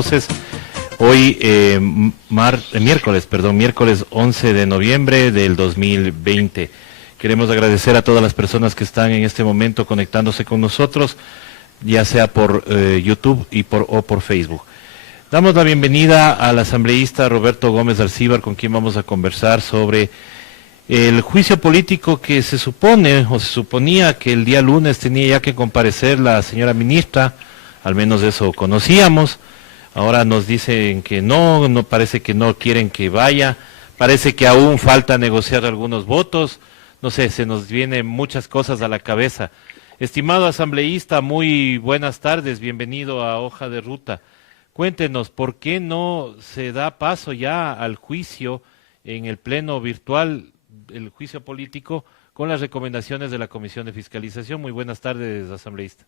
Voces. Hoy, miércoles 11 de noviembre del 2020. Queremos agradecer a todas las personas que están en este momento conectándose con nosotros, ya sea por YouTube o por Facebook. Damos la bienvenida al asambleísta Roberto Gómez Arcíbar, con quien vamos a conversar sobre el juicio político que se suponía que el día lunes tenía ya que comparecer la señora ministra, al menos eso conocíamos. Ahora nos dicen que no parece que no quieren que vaya, parece que aún falta negociar algunos votos, no sé, se nos vienen muchas cosas a la cabeza. Estimado asambleísta, muy buenas tardes, bienvenido a Hoja de Ruta. Cuéntenos, ¿por qué no se da paso ya al juicio en el pleno virtual, el juicio político, con las recomendaciones de la Comisión de Fiscalización? Muy buenas tardes, asambleísta.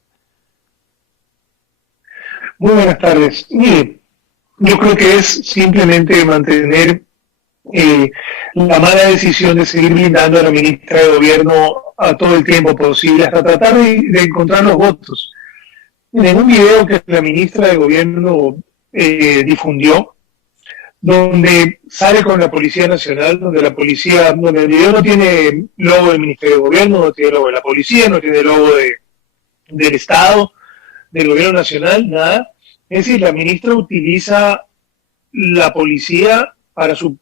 Muy buenas tardes. Mire, yo creo que es simplemente mantener la mala decisión de seguir blindando a la ministra de Gobierno a todo el tiempo posible, hasta tratar de encontrar los votos. En un video que la ministra de Gobierno difundió, donde sale con la Policía Nacional, donde el video no tiene logo del Ministerio de Gobierno, no tiene logo de la Policía, no tiene logo del Estado, del Gobierno Nacional, nada. Es decir, la ministra utiliza la policía para su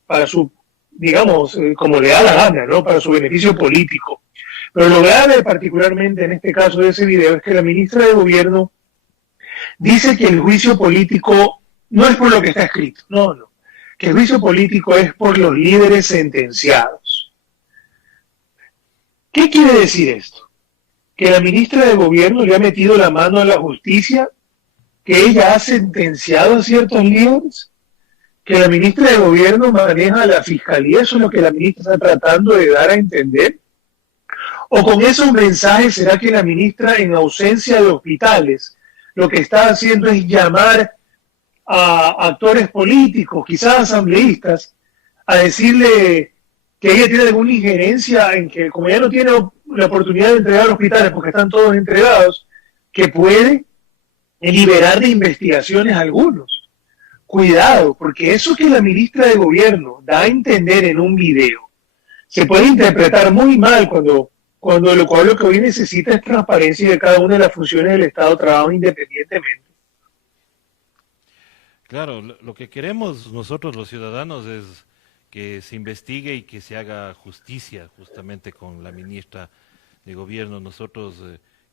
digamos, como le da la gana, ¿no? Para su beneficio político. Pero lo grave particularmente en este caso de ese video es que la ministra de Gobierno dice que el juicio político no es por lo que está escrito, no, que el juicio político es por los líderes sentenciados. ¿Qué quiere decir esto? Que la ministra de Gobierno le ha metido la mano a la justicia, que ella ha sentenciado a ciertos líderes, que la ministra de Gobierno maneja la fiscalía, eso es lo que la ministra está tratando de dar a entender. O con esos mensajes, ¿será que la ministra, en ausencia de hospitales, lo que está haciendo es llamar a actores políticos, quizás asambleístas, a decirle que ella tiene alguna injerencia en que, como ella no tiene la oportunidad de entregar a hospitales porque están todos entregados, que puede liberar de investigaciones a algunos? Cuidado, porque eso que la ministra de Gobierno da a entender en un video se puede interpretar muy mal cuando lo que hoy necesita es transparencia y de cada una de las funciones del Estado trabajan independientemente. Claro, lo que queremos nosotros los ciudadanos es que se investigue y que se haga justicia justamente con la ministra de Gobierno. Nosotros,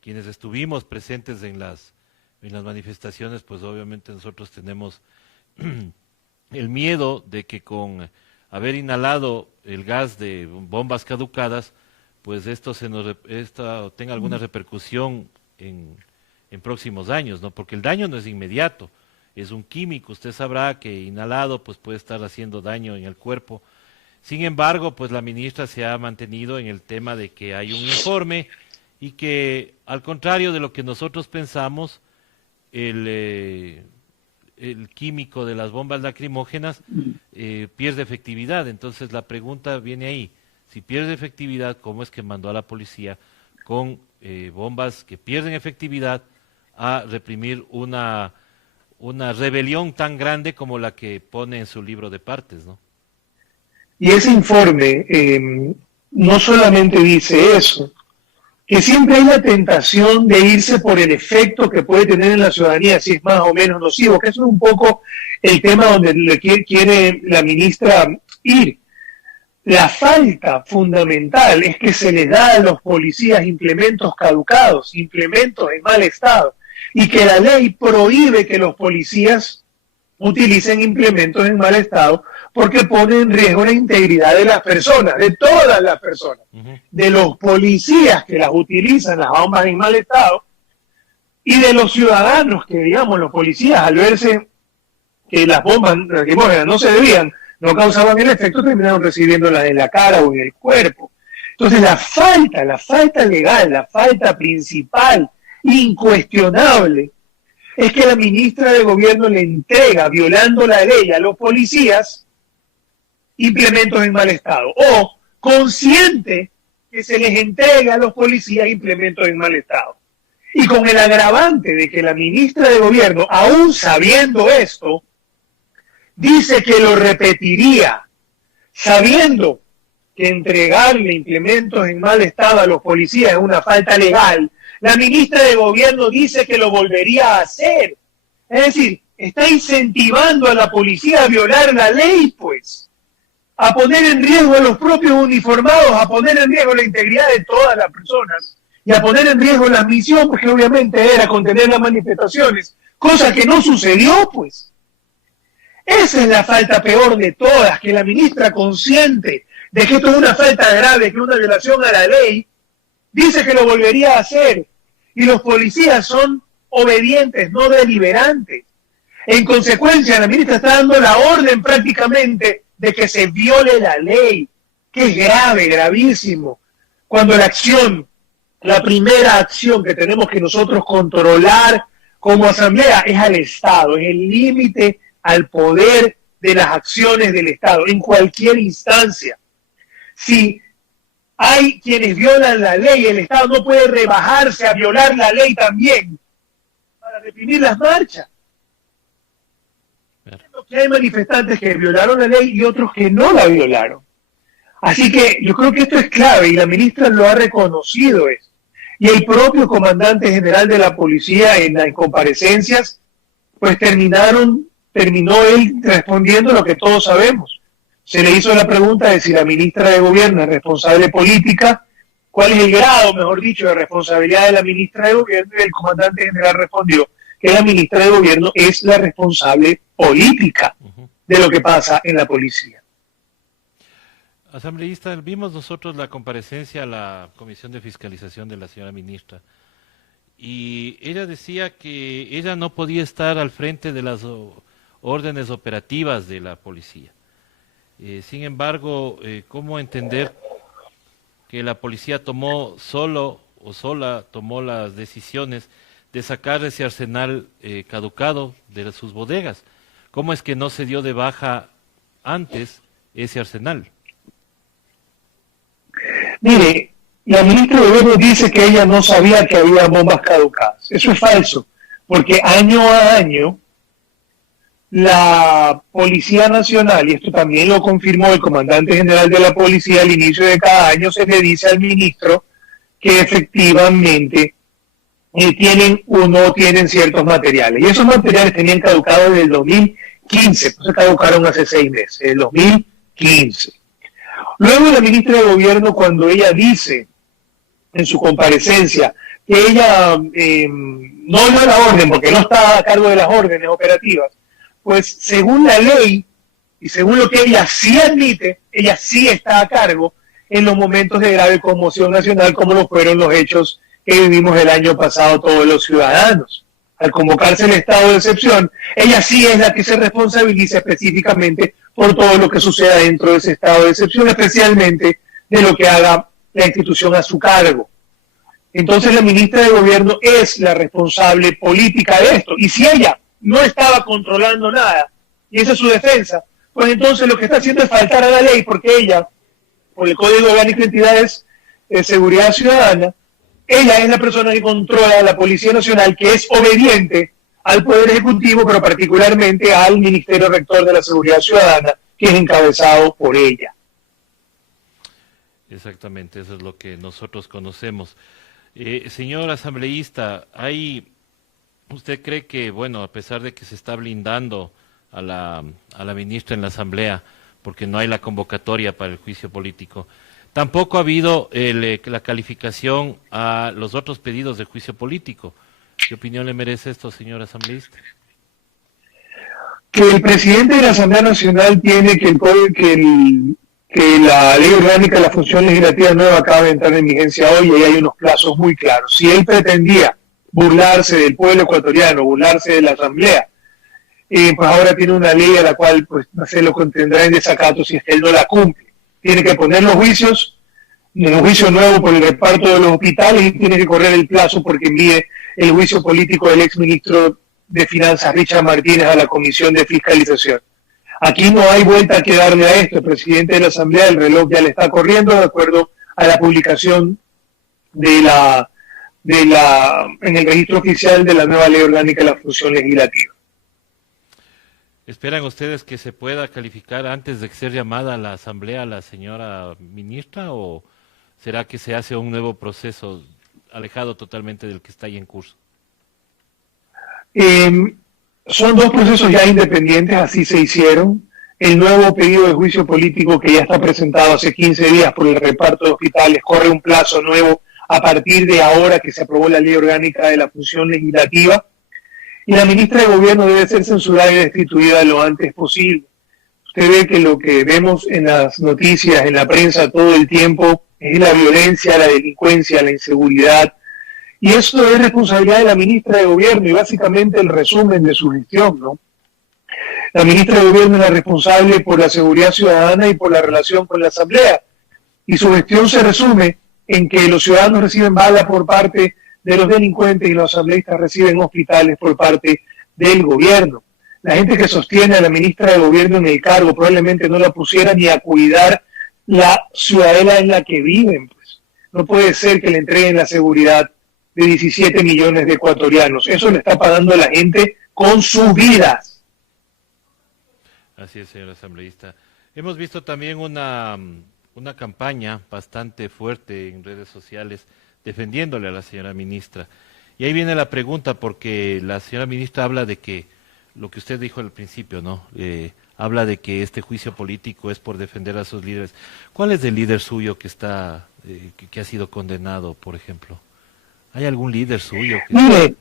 quienes estuvimos presentes en las manifestaciones, pues obviamente nosotros tenemos el miedo de que con haber inhalado el gas de bombas caducadas, pues esto tenga alguna repercusión en próximos años, ¿no? Porque el daño no es inmediato, es un químico. Usted sabrá que inhalado pues puede estar haciendo daño en el cuerpo. Sin embargo, pues la ministra se ha mantenido en el tema de que hay un informe y que, al contrario de lo que nosotros pensamos, el químico de las bombas lacrimógenas pierde efectividad. Entonces la pregunta viene ahí: si pierde efectividad, ¿cómo es que mandó a la policía con bombas que pierden efectividad a reprimir una rebelión tan grande como la que pone en su libro de partes, ¿no? Y ese informe no solamente dice eso, que siempre hay la tentación de irse por el efecto que puede tener en la ciudadanía, si es más o menos nocivo, que eso es un poco el tema donde quiere la ministra ir. La falta fundamental es que se les da a los policías implementos caducados, implementos en mal estado, y que la ley prohíbe que los policías utilicen implementos en mal estado porque pone en riesgo la integridad de las personas, de todas las personas, de los policías que las utilizan, las bombas en mal estado, y de los ciudadanos que, digamos, los policías, al verse que las bombas lacrimógenas no se debían, no causaban el efecto, terminaron recibiéndolas en la cara o en el cuerpo. Entonces la falta legal, la falta principal, incuestionable, es que la ministra de Gobierno le entrega, violando la ley a los policías, implementos en mal estado, o consciente que se les entrega a los policías implementos en mal estado. Y con el agravante de que la ministra de Gobierno, aún sabiendo esto, dice que lo repetiría, sabiendo que entregarle implementos en mal estado a los policías es una falta legal. La ministra de Gobierno dice que lo volvería a hacer. Es decir, está incentivando a la policía a violar la ley, pues, a poner en riesgo a los propios uniformados, a poner en riesgo la integridad de todas las personas y a poner en riesgo la misión, porque obviamente era contener las manifestaciones, cosa que no sucedió, pues. Esa es la falta peor de todas, que la ministra, consciente de que esto es una falta grave, que es una violación a la ley, dice que lo volvería a hacer. Y los policías son obedientes, no deliberantes. En consecuencia, la ministra está dando la orden prácticamente de que se viole la ley, que es grave, gravísimo. Cuando la primera acción que tenemos que nosotros controlar como asamblea es al Estado, es el límite al poder de las acciones del Estado, en cualquier instancia. Si hay quienes violan la ley, el Estado no puede rebajarse a violar la ley también para reprimir las marchas. Que hay manifestantes que violaron la ley y otros que no la violaron. Así que yo creo que esto es clave y la ministra lo ha reconocido esto. Y el propio comandante general de la policía en las comparecencias, pues terminó él respondiendo lo que todos sabemos. Se le hizo la pregunta de si la ministra de Gobierno es responsable política, cuál es el grado, mejor dicho, de responsabilidad de la ministra de Gobierno, y el comandante general respondió que la ministra de Gobierno es la responsable política de lo que pasa en la policía. Asambleísta, vimos nosotros la comparecencia a la Comisión de Fiscalización de la señora ministra y ella decía que ella no podía estar al frente de las órdenes operativas de la policía. Sin embargo, ¿cómo entender que la policía tomó tomó las decisiones de sacar ese arsenal caducado de sus bodegas? ¿Cómo es que no se dio de baja antes ese arsenal? Mire, la ministra de Gobierno dice que ella no sabía que había bombas caducadas. Eso es falso, porque año a año la Policía Nacional, y esto también lo confirmó el comandante general de la policía, al inicio de cada año se le dice al ministro que efectivamente tienen o no tienen ciertos materiales. Y esos materiales tenían caducado desde el 2015, pues se caducaron hace 6 meses, el 2015. Luego la ministra de Gobierno, cuando ella dice en su comparecencia que ella no dio la orden porque no estaba a cargo de las órdenes operativas, pues según la ley y según lo que ella sí admite, ella sí está a cargo en los momentos de grave conmoción nacional, como lo fueron los hechos que vivimos el año pasado todos los ciudadanos. Al convocarse el estado de excepción, ella sí es la que se responsabiliza específicamente por todo lo que suceda dentro de ese estado de excepción, especialmente de lo que haga la institución a su cargo. Entonces la ministra de Gobierno es la responsable política de esto. Y si ella no estaba controlando nada, y esa es su defensa, pues entonces lo que está haciendo es faltar a la ley, porque ella, por el Código Orgánico de Entidades de Seguridad Ciudadana, ella es la persona que controla a la Policía Nacional, que es obediente al Poder Ejecutivo, pero particularmente al Ministerio Rector de la Seguridad Ciudadana, que es encabezado por ella. Exactamente, eso es lo que nosotros conocemos. Señor asambleísta, ¿usted cree que, bueno, a pesar de que se está blindando a la ministra en la Asamblea, porque no hay la convocatoria para el juicio político, tampoco ha habido la calificación a los otros pedidos de juicio político? ¿Qué opinión le merece esto, señor asambleísta? Que el presidente de la Asamblea Nacional tiene que la ley orgánica de la función legislativa nueva acaba de entrar en vigencia hoy y hay unos plazos muy claros. Si él pretendía burlarse del pueblo ecuatoriano, burlarse de la Asamblea, pues ahora tiene una ley a la cual pues se lo contendrá en desacato si es que él no la cumple. Tiene que poner los juicios nuevos por el reparto de los hospitales y tiene que correr el plazo porque envíe el juicio político del exministro de Finanzas, Richard Martínez, a la Comisión de Fiscalización. Aquí no hay vuelta que darle a esto. El presidente de la Asamblea, el reloj ya le está corriendo de acuerdo a la publicación de en el registro oficial de la nueva ley orgánica de la función legislativa. ¿Esperan ustedes que se pueda calificar antes de ser llamada a la asamblea la señora ministra o será que se hace un nuevo proceso alejado totalmente del que está ahí en curso? Son dos procesos ya independientes, así se hicieron. El nuevo pedido de juicio político que ya está presentado hace 15 días por el reparto de hospitales corre un plazo nuevo a partir de ahora que se aprobó la ley orgánica de la función legislativa. Y la ministra de Gobierno debe ser censurada y destituida lo antes posible. Usted ve que lo que vemos en las noticias, en la prensa todo el tiempo, es la violencia, la delincuencia, la inseguridad. Y eso es responsabilidad de la ministra de Gobierno y básicamente el resumen de su gestión, ¿no? La ministra de Gobierno es la responsable por la seguridad ciudadana y por la relación con la Asamblea. Y su gestión se resume en que los ciudadanos reciben balas por parte de los delincuentes y los asambleístas reciben hospitales por parte del gobierno. La gente que sostiene a la ministra de Gobierno en el cargo probablemente no la pusiera ni a cuidar la ciudadela en la que viven. Pues. No puede ser que le entreguen la seguridad de 17 millones de ecuatorianos. Eso le está pagando a la gente con sus vidas. Así es, señor asambleísta. Hemos visto también una campaña bastante fuerte en redes sociales defendiéndole a la señora ministra. Y ahí viene la pregunta, porque la señora ministra habla de que, lo que usted dijo al principio, ¿no? Habla de que este juicio político es por defender a sus líderes. ¿Cuál es el líder suyo que está, que ha sido condenado, por ejemplo? ¿Hay algún líder suyo? Mire,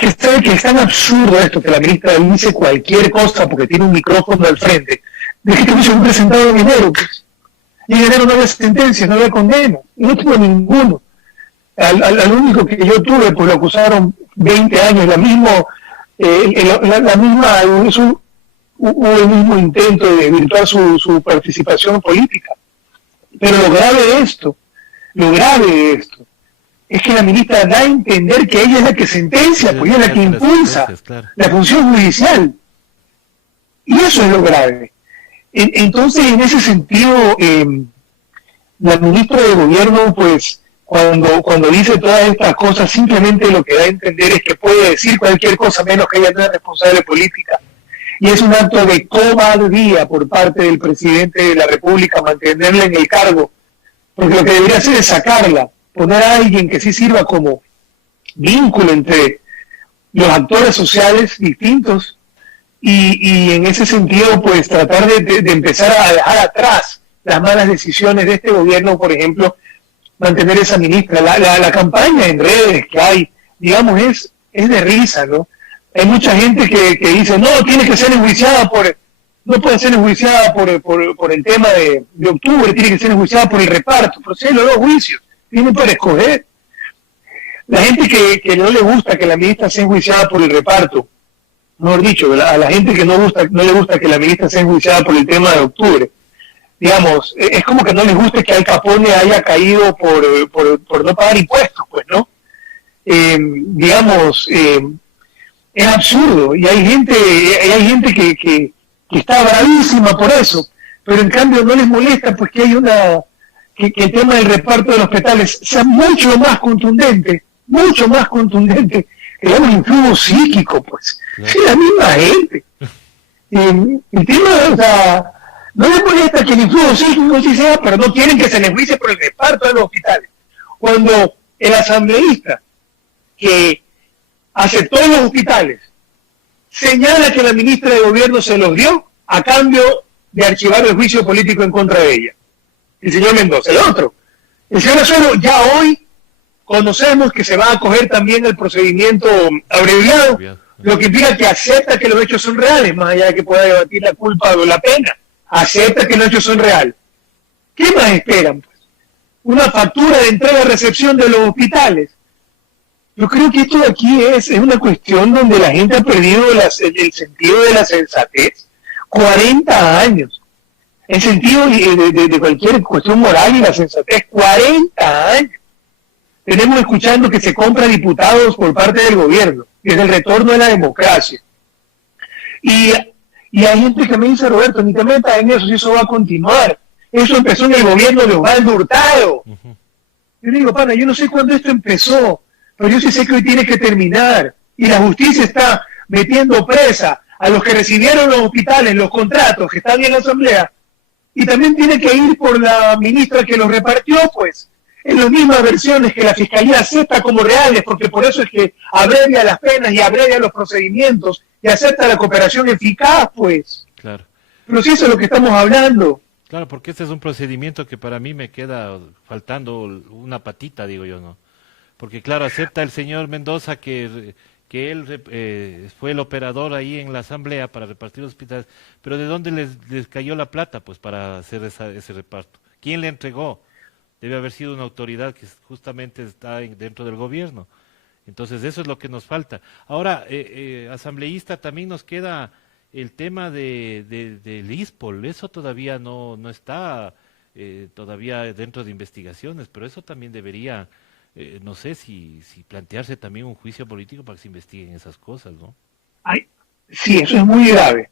que es tan absurdo esto, que la ministra dice cualquier cosa porque tiene un micrófono al frente. De que este juicio fue presentado en enero, pues. Y en enero no había sentencia, no había condena, y no tuvo ninguno. Al único que yo tuve, pues lo acusaron 20 años, hubo el mismo intento de virtuar su participación política. Pero lo grave de esto, es que la ministra da a entender que ella es la que sentencia, pues ella es la que impulsa la función judicial. Y eso es lo grave. Entonces, en ese sentido, la ministra de Gobierno, pues, cuando dice todas estas cosas, simplemente lo que da a entender es que puede decir cualquier cosa menos que ella no es responsable política. Y es un acto de cobardía por parte del presidente de la República mantenerla en el cargo, porque lo que debería hacer es sacarla, poner a alguien que sí sirva como vínculo entre los actores sociales distintos y en ese sentido, pues tratar de empezar a dejar atrás las malas decisiones de este gobierno, por ejemplo, mantener esa ministra. La campaña en redes que hay, digamos, es de risa, ¿no? Hay mucha gente que dice, no, tiene que ser enjuiciada no puede ser enjuiciada por el tema de octubre, tiene que ser enjuiciada por el reparto, pero si hay los dos juicios, tienen para escoger. La gente que no le gusta que la ministra sea enjuiciada por el reparto, mejor dicho, a la gente que no le gusta que la ministra sea enjuiciada por el tema de octubre, digamos, es como que no les guste que Al Capone haya caído por no pagar impuestos, pues, ¿no? Digamos, es absurdo, y hay gente que está bravísima por eso, pero en cambio no les molesta pues que hay que el tema del reparto de los hospitales sea mucho más contundente, que un influjo psíquico, pues. Claro. Es la misma gente. El tema, o sea, no les molesta que el influjo psíquico sí sea, pero no quieren que se les juicie por el reparto de los hospitales. Cuando el asambleísta que aceptó los hospitales señala que la ministra de Gobierno se los dio a cambio de archivar el juicio político en contra de ella. El señor Mendoza, el señor Azuelo, ya hoy conocemos que se va a acoger también el procedimiento abreviado, lo que implica que acepta que los hechos son reales, más allá de que pueda debatir la culpa o la pena, acepta que los hechos son reales. ¿Qué más esperan? Pues? Una factura de entrega-recepción de los hospitales. Yo creo que esto de aquí es una cuestión donde la gente ha perdido el sentido de la sensatez. 40 años. El sentido de cualquier cuestión moral y la sensatez. 40 años. Tenemos escuchando que se compra diputados por parte del gobierno, desde el retorno de la democracia. Y hay gente que me dice, Roberto, ni te metas en eso, si eso va a continuar. Eso empezó en el gobierno de Osvaldo Hurtado. Yo le digo, pana, yo no sé cuándo esto empezó, pero yo sí sé que hoy tiene que terminar. Y la justicia está metiendo presa a los que recibieron los hospitales, los contratos que están en la asamblea, y también tiene que ir por la ministra que los repartió, pues, en las mismas versiones que la Fiscalía acepta como reales, porque por eso es que abrevia las penas y abrevia los procedimientos y acepta la cooperación eficaz, pues. Claro. Pero si eso es lo que estamos hablando. Claro, porque este es un procedimiento que para mí me queda faltando una patita, digo yo, ¿no? Porque claro, acepta el señor Mendoza que él fue el operador ahí en la asamblea para repartir hospitales, pero ¿de dónde les cayó la plata pues para hacer ese reparto? ¿Quién le entregó? Debe haber sido una autoridad que justamente está dentro del gobierno. Entonces eso es lo que nos falta. Ahora, asambleísta, también nos queda el tema del ISPOL. Eso todavía no está todavía dentro de investigaciones, pero eso también debería... no sé si plantearse también un juicio político para que se investiguen esas cosas, ¿no? Sí, eso es muy grave.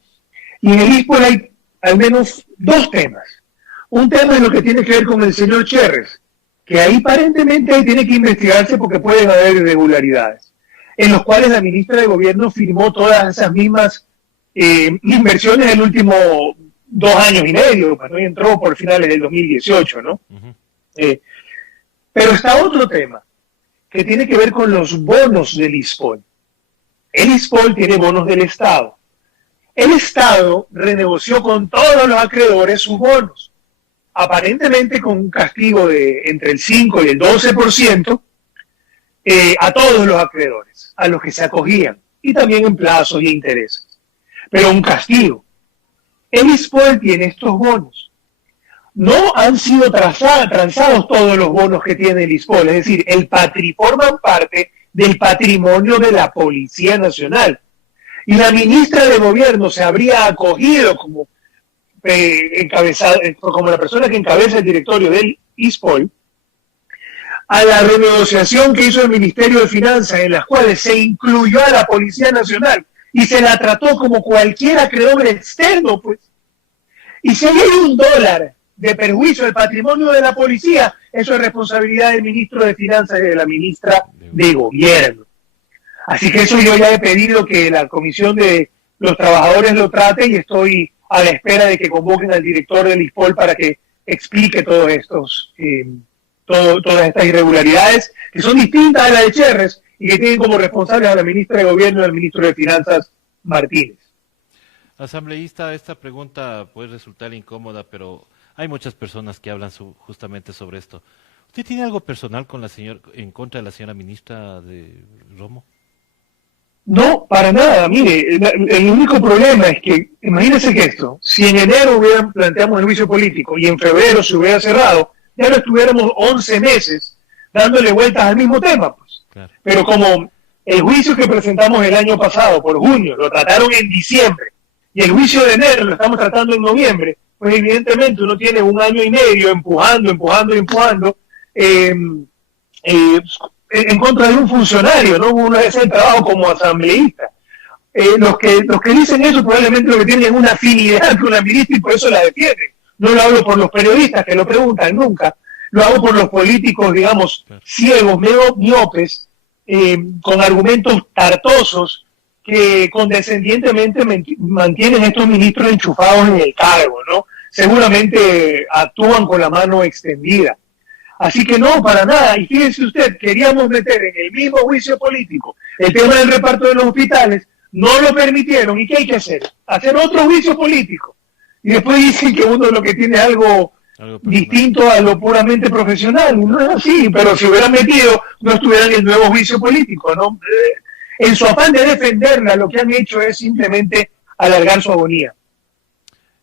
Y en el ISPOL hay al menos dos temas. Un tema es lo que tiene que ver con el señor Cherres, que ahí aparentemente tiene que investigarse porque pueden haber irregularidades, en los cuales la ministra de Gobierno firmó todas esas mismas inversiones en el último 2 años y medio, cuando entró por finales del 2018, ¿no? Uh-huh. Pero está otro tema, que tiene que ver con los bonos del ISPOL. El ISPOL tiene bonos del Estado. El Estado renegoció con todos los acreedores sus bonos, aparentemente con un castigo de entre el 5 y el 12% a todos los acreedores, a los que se acogían, y también en plazos y intereses. Pero un castigo. El ISPOL tiene estos bonos. No han sido transados todos los bonos que tiene el ISPOL, es decir, forman parte del patrimonio de la Policía Nacional. Y la ministra de Gobierno se habría acogido como la persona que encabeza el directorio del ISPOL a la renegociación que hizo el Ministerio de Finanzas, en las cuales se incluyó a la Policía Nacional y se la trató como cualquier acreedor externo, pues. Y si hay $1 de perjuicio del patrimonio de la policía, eso es responsabilidad del ministro de Finanzas y de la ministra de Gobierno. Así que eso yo ya he pedido que la Comisión de los Trabajadores lo trate y estoy a la espera de que convoquen al director del ISPOL para que explique todas estas irregularidades que son distintas a las de Cherres y que tienen como responsables a la ministra de Gobierno y al ministro de Finanzas, Martínez. Asambleísta, esta pregunta puede resultar incómoda, pero hay muchas personas que hablan justamente sobre esto. ¿Usted tiene algo personal con en contra de la señora ministra de Romo? No, para nada. Mire, el único problema es que, imagínense que si en enero planteamos el juicio político y en febrero se hubiera cerrado, ya no estuviéramos 11 meses dándole vueltas al mismo tema, pues. Claro. Pero como el juicio que presentamos el año pasado, por junio, lo trataron en diciembre, y el juicio de enero lo estamos tratando en noviembre, pues evidentemente uno tiene 1 año y medio empujando en contra de un funcionario, ¿no? Uno hace el trabajo como asambleísta. Los que dicen eso probablemente lo que tienen es una afinidad con la ministra y por eso la defienden. No lo hablo por los periodistas que lo preguntan nunca, lo hago por los políticos, digamos, ciegos, medio miopes, con argumentos tartosos que condescendientemente mantienen estos ministros enchufados en el cargo, ¿no? Seguramente actúan con la mano extendida. Así que no, para nada. Y fíjense usted, queríamos meter en el mismo juicio político el tema del reparto de los hospitales, no lo permitieron. ¿Y qué hay que hacer? Hacer otro juicio político. Y después dicen que uno lo que tiene algo distinto a lo puramente profesional. No es así, pero si hubieran metido, no estuvieran en el nuevo juicio político, ¿no? En su afán de defenderla, lo que han hecho es simplemente alargar su agonía.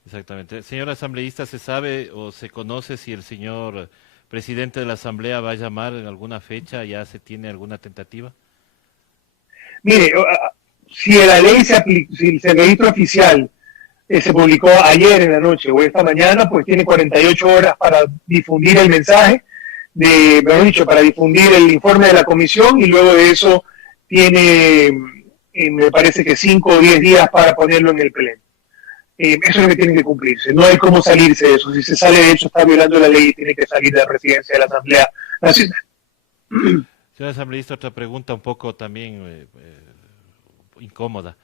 Exactamente. Señor asambleísta, ¿se sabe o se conoce si el señor presidente de la Asamblea va a llamar en alguna fecha? ¿Ya se tiene alguna tentativa? Mire, si la ley si el registro oficial se publicó ayer en la noche o esta mañana, pues tiene 48 horas para difundir el mensaje, para difundir el informe de la comisión, y luego de eso tiene, me parece que 5 o 10 días para ponerlo en el pleno. eso es lo que tiene que cumplirse. No hay cómo salirse de eso. Si se sale de eso, está violando la ley y tiene que salir de la presidencia de la Asamblea Nacional. Señor asambleísta, otra pregunta un poco también incómoda.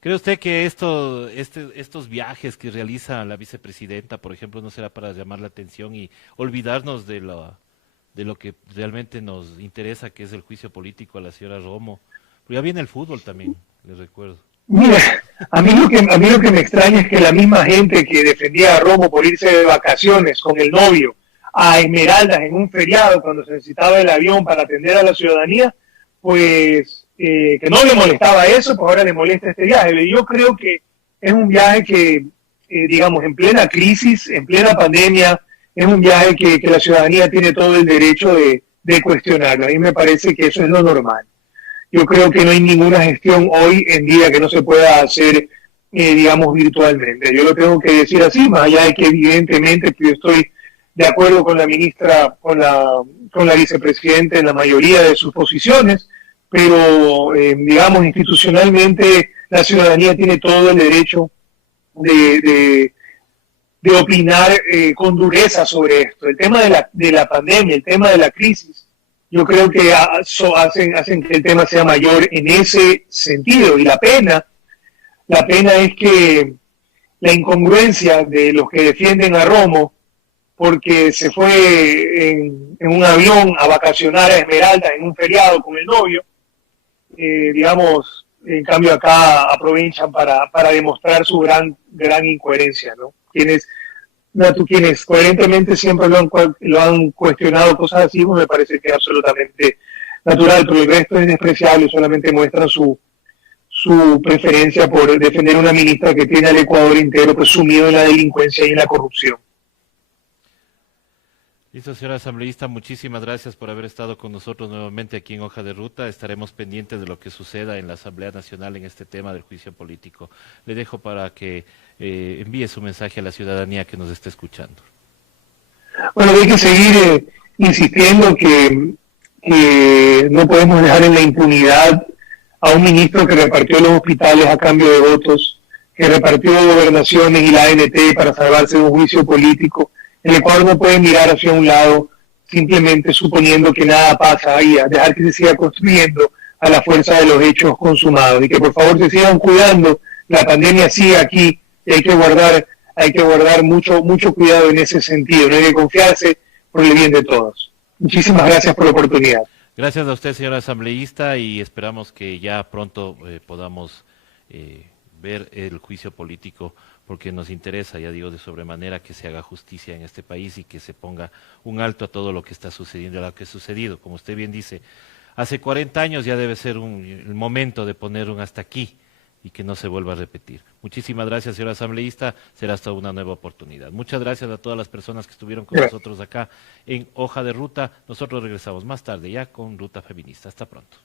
¿Cree usted que estos viajes que realiza la vicepresidenta, por ejemplo, no será para llamar la atención y olvidarnos de lo que realmente nos interesa, que es el juicio político a la señora Romo? Pero ya viene el fútbol también, les recuerdo. Mira, a mí lo que me extraña es que la misma gente que defendía a Romo por irse de vacaciones con el novio a Esmeraldas en un feriado cuando se necesitaba el avión para atender a la ciudadanía, pues que no le molestaba eso, pues ahora le molesta este viaje. Yo creo que es un viaje que, digamos, en plena crisis, en plena pandemia, es un viaje que la ciudadanía tiene todo el derecho de cuestionarlo. A mí me parece que eso es lo normal. Yo creo que no hay ninguna gestión hoy en día que no se pueda hacer, digamos, virtualmente. Yo lo tengo que decir así, más allá de que evidentemente que yo estoy de acuerdo con la ministra, con la vicepresidenta en la mayoría de sus posiciones, pero, digamos, institucionalmente la ciudadanía tiene todo el derecho de opinar con dureza sobre esto. El tema de la pandemia, el tema de la crisis, yo creo que hacen que el tema sea mayor en ese sentido. Y la pena es que la incongruencia de los que defienden a Romo, porque se fue en un avión a vacacionar a Esmeralda en un feriado con el novio, digamos, en cambio acá aprovechan para demostrar su gran incoherencia, ¿no? Quienes coherentemente siempre lo han cuestionado cosas así, pues me parece que es absolutamente natural, pero el resto es despreciable, solamente muestran su preferencia por defender a una ministra que tiene al Ecuador entero pues sumido en la delincuencia y en la corrupción. Listo, señor asambleísta, muchísimas gracias por haber estado con nosotros nuevamente aquí en Hoja de Ruta. Estaremos pendientes de lo que suceda en la Asamblea Nacional en este tema del juicio político. Le dejo para que envíe su mensaje a la ciudadanía que nos esté escuchando. Bueno, hay que seguir insistiendo que no podemos dejar en la impunidad a un ministro que repartió los hospitales a cambio de votos, que repartió gobernaciones y la ANT para salvarse de un juicio político. El Ecuador no puede mirar hacia un lado simplemente suponiendo que nada pasa ahí, a dejar que se siga construyendo a la fuerza de los hechos consumados y que por favor se sigan cuidando. La pandemia sigue aquí y hay que guardar mucho cuidado en ese sentido. No hay que confiarse por el bien de todos. Muchísimas gracias por la oportunidad. Gracias a usted, señor asambleísta, y esperamos que ya pronto podamos ver el juicio político, porque nos interesa, ya digo, de sobremanera que se haga justicia en este país y que se ponga un alto a todo lo que está sucediendo, a lo que ha sucedido. Como usted bien dice, hace 40 años ya debe ser el momento de poner un hasta aquí y que no se vuelva a repetir. Muchísimas gracias, señor asambleísta. Será hasta una nueva oportunidad. Muchas gracias a todas las personas que estuvieron con nosotros acá en Hoja de Ruta. Nosotros regresamos más tarde ya con Ruta Feminista. Hasta pronto.